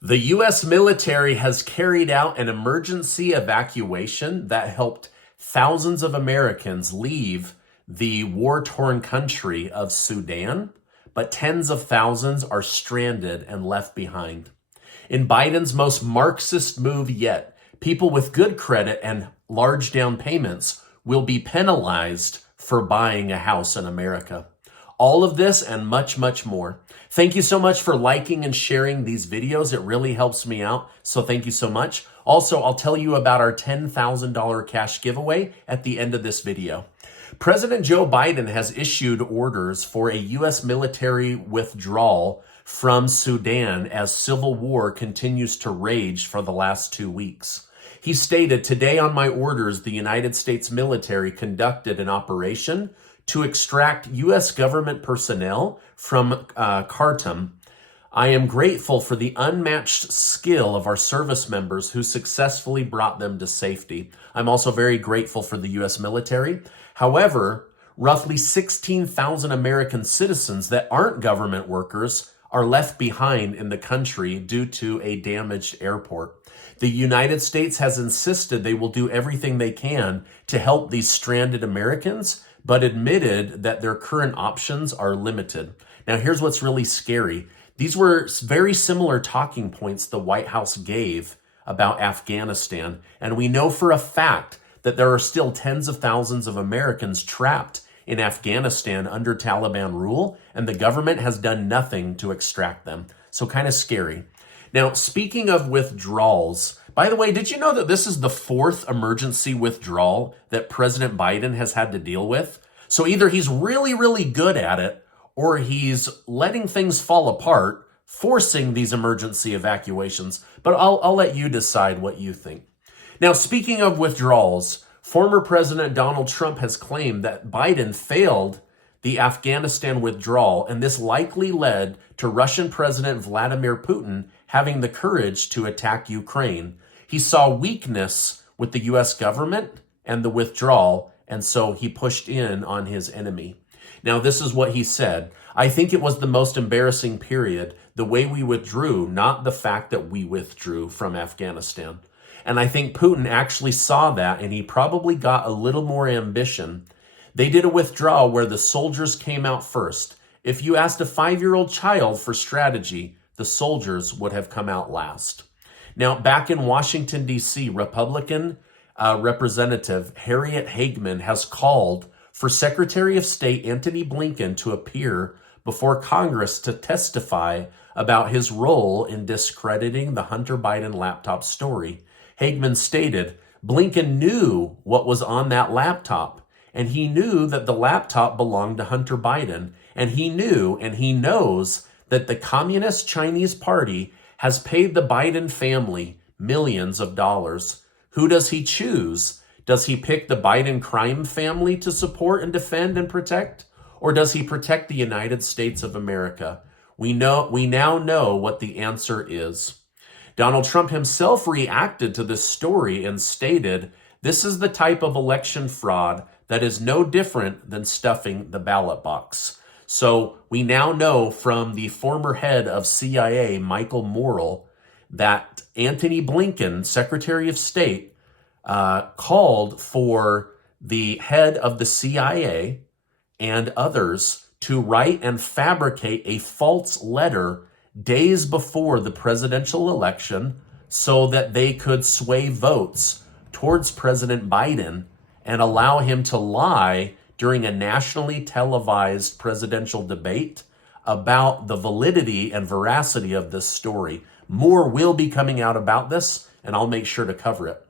The U.S. military has carried out an emergency evacuation that helped thousands of Americans leave the war-torn country of Sudan, but tens of thousands are stranded and left behind. In Biden's most Marxist move yet, people with good credit and large down payments will be penalized for buying a house in America. All of this and much, much more. Thank you so much for liking and sharing these videos. It really helps me out, so thank you so much. Also, I'll tell you about our $10,000 cash giveaway at the end of this video. President Joe Biden has issued orders for a U.S. military withdrawal from Sudan as civil war continues to rage for the last 2 weeks. He stated, "Today on my orders, the United States military conducted an operation to extract U.S. government personnel from Khartoum. I am grateful for the unmatched skill of our service members who successfully brought them to safety. I'm also very grateful for the U.S. military. However, roughly 16,000 American citizens that aren't government workers are left behind in the country due to a damaged airport. The United States has insisted they will do everything they can to help these stranded Americans, but admitted that their current options are limited." Now, here's what's really scary. These were very similar talking points the White House gave about Afghanistan, and we know for a fact that there are still tens of thousands of Americans trapped in Afghanistan under Taliban rule, and the government has done nothing to extract them. So kind of scary. Now, speaking of withdrawals, by the way, did you know that this is the 4th emergency withdrawal that President Biden has had to deal with? So either he's really, really good at it, or he's letting things fall apart, forcing these emergency evacuations. But I'll let you decide what you think. Now, speaking of withdrawals, former President Donald Trump has claimed that Biden failed the Afghanistan withdrawal, and this likely led to Russian President Vladimir Putin having the courage to attack Ukraine. He saw weakness with the U.S. government and the withdrawal, and so he pushed in on his enemy. Now, this is what he said: "I think it was the most embarrassing period, the way we withdrew, not the fact that we withdrew from Afghanistan. And I think Putin actually saw that, and he probably got a little more ambition. They did a withdrawal where the soldiers came out first. If you asked a 5-year-old child for strategy, the soldiers would have come out last." Now, back in Washington, D.C., Republican Representative Harriet Hageman has called for Secretary of State Antony Blinken to appear before Congress to testify about his role in discrediting the Hunter Biden laptop story. Hageman stated, "Blinken knew what was on that laptop, and he knew that the laptop belonged to Hunter Biden, and he knew and he knows that the Communist Chinese Party has paid the Biden family millions of dollars. Who does he choose? Does he pick the Biden crime family to support and defend and protect? Or does he protect the United States of America? We now know what the answer is." Donald Trump himself reacted to this story and stated, "This is the type of election fraud that is no different than stuffing the ballot box." So we now know from the former head of CIA, Michael Morrell, that Antony Blinken, Secretary of State, called for the head of the CIA and others to write and fabricate a false letter days before the presidential election so that they could sway votes towards President Biden and allow him to lie during a nationally televised presidential debate about the validity and veracity of this story. More will be coming out about this, and I'll make sure to cover it.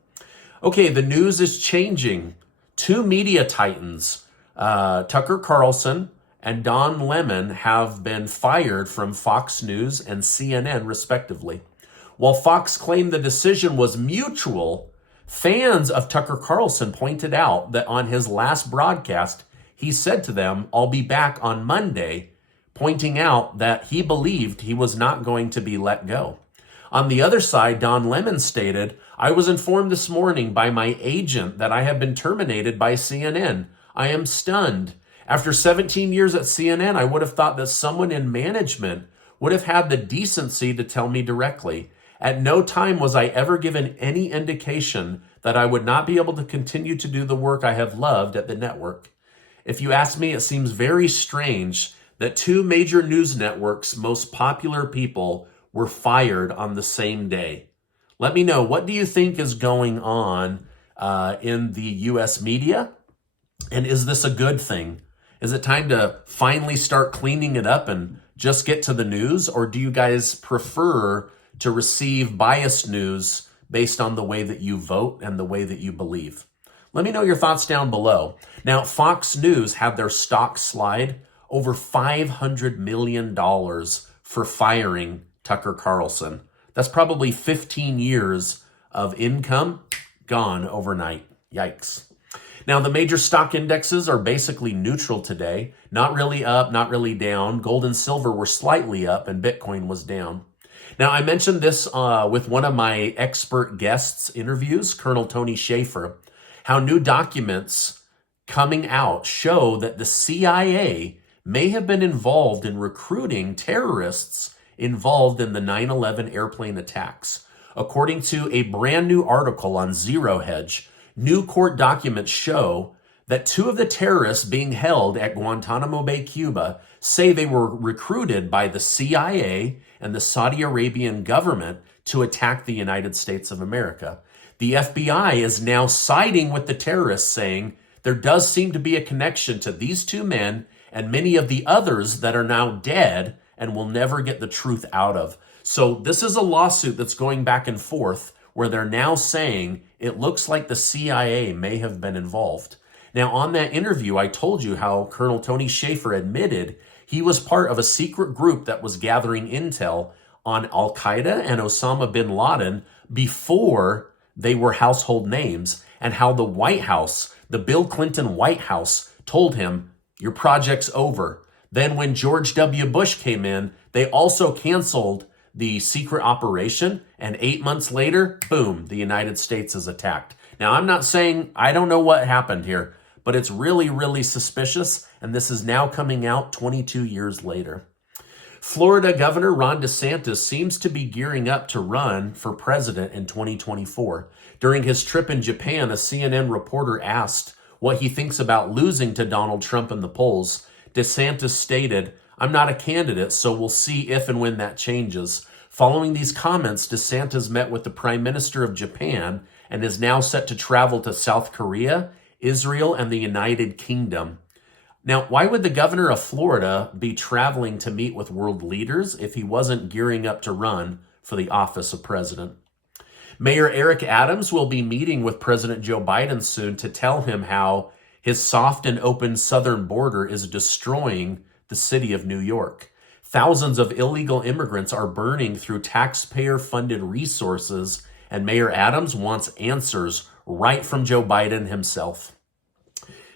Okay, the news is changing. 2 media titans, Tucker Carlson and Don Lemon, have been fired from Fox News and CNN, respectively. While Fox claimed the decision was mutual, fans of Tucker Carlson pointed out that on his last broadcast, he said to them, "I'll be back on Monday," pointing out that he believed he was not going to be let go. On the other side, Don Lemon stated, "I was informed this morning by my agent that I have been terminated by CNN. I am stunned. After 17 years at CNN, I would have thought that someone in management would have had the decency to tell me directly. At no time was I ever given any indication that I would not be able to continue to do the work I have loved at the network. If you ask me, it seems very strange that two major news networks' most popular people were fired on the same day. Let me know, what do you think is going on in the U.S. media? And is this a good thing? Is it time to finally start cleaning it up and just get to the news? Or do you guys prefer to receive biased news based on the way that you vote and the way that you believe? Let me know your thoughts down below. Now, Fox News had their stock slide over $500 million for firing Tucker Carlson. That's probably 15 years of income gone overnight. Yikes. Now, the major stock indexes are basically neutral today. Not really up, not really down. Gold and silver were slightly up, and Bitcoin was down. Now, I mentioned this with one of my expert guests' interviews, Colonel Tony Shaffer, how new documents coming out show that the CIA may have been involved in recruiting terrorists involved in the 9/11 airplane attacks. According to a brand new article on Zero Hedge, new court documents show that two of the terrorists being held at Guantanamo Bay, Cuba, say they were recruited by the CIA and the Saudi Arabian government to attack the United States of America. The FBI is now siding with the terrorists, saying there does seem to be a connection to these two men and many of the others that are now dead and will never get the truth out of. So this is a lawsuit that's going back and forth where they're now saying it looks like the CIA may have been involved. Now, on that interview, I told you how Colonel Tony Shaffer admitted he was part of a secret group that was gathering intel on Al-Qaeda and Osama bin Laden before they were household names, and how the White House, the Bill Clinton White House, told him, your project's over. Then when George W. Bush came in, they also canceled the secret operation, and 8 months later, boom, the United States is attacked. Now, I'm not saying, I don't know what happened here, but it's really, really suspicious, and this is now coming out 22 years later. Florida Governor Ron DeSantis seems to be gearing up to run for president in 2024. During his trip in Japan, a CNN reporter asked what he thinks about losing to Donald Trump in the polls. DeSantis stated, I'm not a candidate, so we'll see if and when that changes. Following these comments, DeSantis met with the Prime Minister of Japan and is now set to travel to South Korea, Israel, and the United Kingdom. Now, why would the governor of Florida be traveling to meet with world leaders if he wasn't gearing up to run for the office of president? Mayor Eric Adams will be meeting with President Joe Biden soon to tell him how his soft and open southern border is destroying the city of New York. Thousands of illegal immigrants are burning through taxpayer-funded resources, and Mayor Adams wants answers right from Joe Biden himself.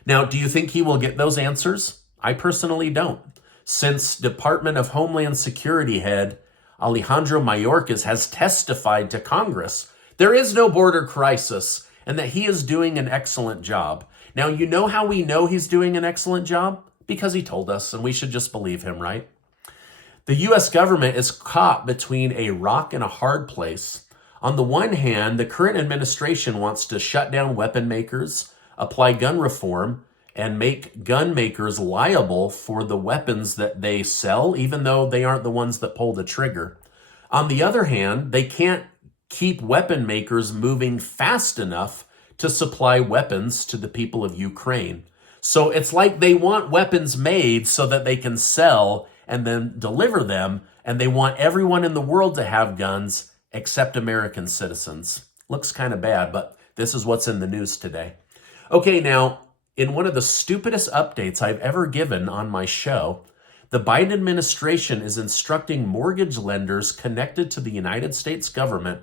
Now, do you think he will get those answers? I personally don't. Since Department of Homeland Security head Alejandro Mayorkas has testified to Congress there is no border crisis and that he is doing an excellent job. Now, you know how we know he's doing an excellent job? Because he told us, and we should just believe him, right? The U.S. government is caught between a rock and a hard place. On the one hand, the current administration wants to shut down weapon makers, apply gun reform, and make gun makers liable for the weapons that they sell, even though they aren't the ones that pull the trigger. On the other hand, they can't keep weapon makers moving fast enough to supply weapons to the people of Ukraine. So it's like they want weapons made so that they can sell and then deliver them, and they want everyone in the world to have guns except American citizens. Looks kind of bad, but this is what's in the news today. Okay, now, in one of the stupidest updates I've ever given on my show, the Biden administration is instructing mortgage lenders connected to the United States government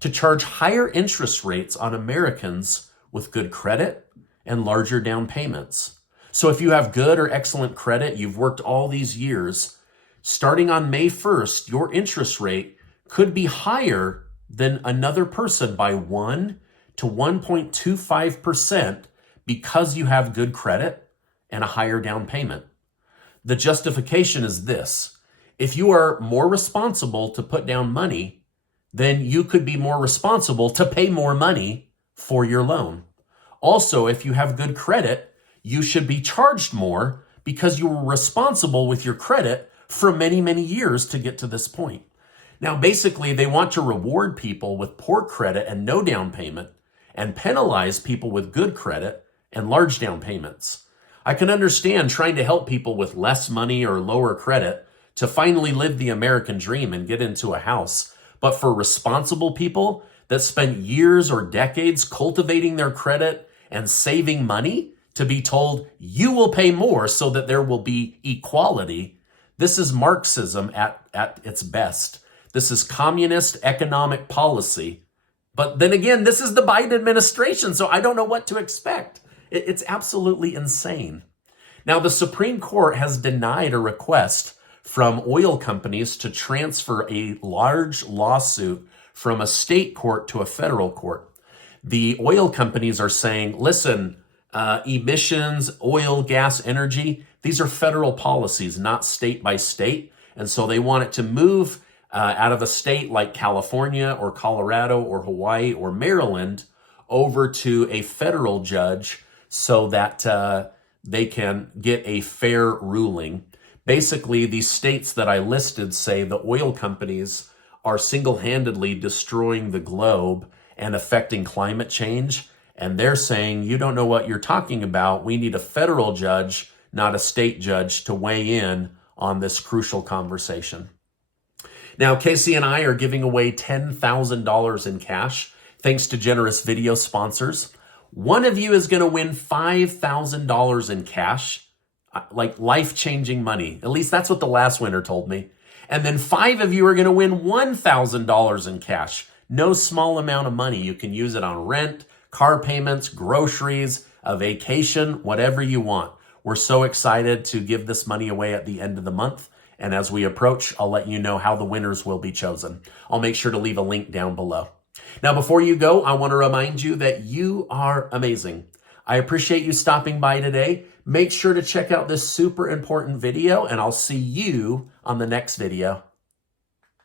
to charge higher interest rates on Americans with good credit and larger down payments. So if you have good or excellent credit, you've worked all these years, starting on May 1st, your interest rate could be higher than another person by 1 to 1.25% because you have good credit and a higher down payment. The justification is this: if you are more responsible to put down money, then you could be more responsible to pay more money for your loan. Also, if you have good credit, you should be charged more because you were responsible with your credit for many, many years to get to this point. Now, basically, they want to reward people with poor credit and no down payment and penalize people with good credit and large down payments. I can understand trying to help people with less money or lower credit to finally live the American dream and get into a house. But for responsible people that spent years or decades cultivating their credit and saving money to be told you will pay more so that there will be equality, this is Marxism at its best. This is communist economic policy. But then again, this is the Biden administration, so I don't know what to expect. It's absolutely insane. Now, the Supreme Court has denied a request from oil companies to transfer a large lawsuit from a state court to a federal court. The oil companies are saying, listen, emissions, oil, gas, energy, these are federal policies, not state by state. And so they want it to move out of a state like California or Colorado or Hawaii or Maryland over to a federal judge so that they can get a fair ruling. Basically, these states that I listed say the oil companies are single-handedly destroying the globe and affecting climate change. And they're saying, you don't know what you're talking about. We need a federal judge, not a state judge, to weigh in on this crucial conversation. Now, Casey and I are giving away $10,000 in cash, thanks to generous video sponsors. One of you is going to win $5,000 in cash, like life-changing money. At least that's what the last winner told me. And then 5 of you are going to win $1,000 in cash. No small amount of money. You can use it on rent, car payments, groceries, a vacation, whatever you want. We're so excited to give this money away at the end of the month. And as we approach, I'll let you know how the winners will be chosen. I'll make sure to leave a link down below. Now, before you go, I want to remind you that you are amazing. I appreciate you stopping by today. Make sure to check out this super important video, and I'll see you on the next video.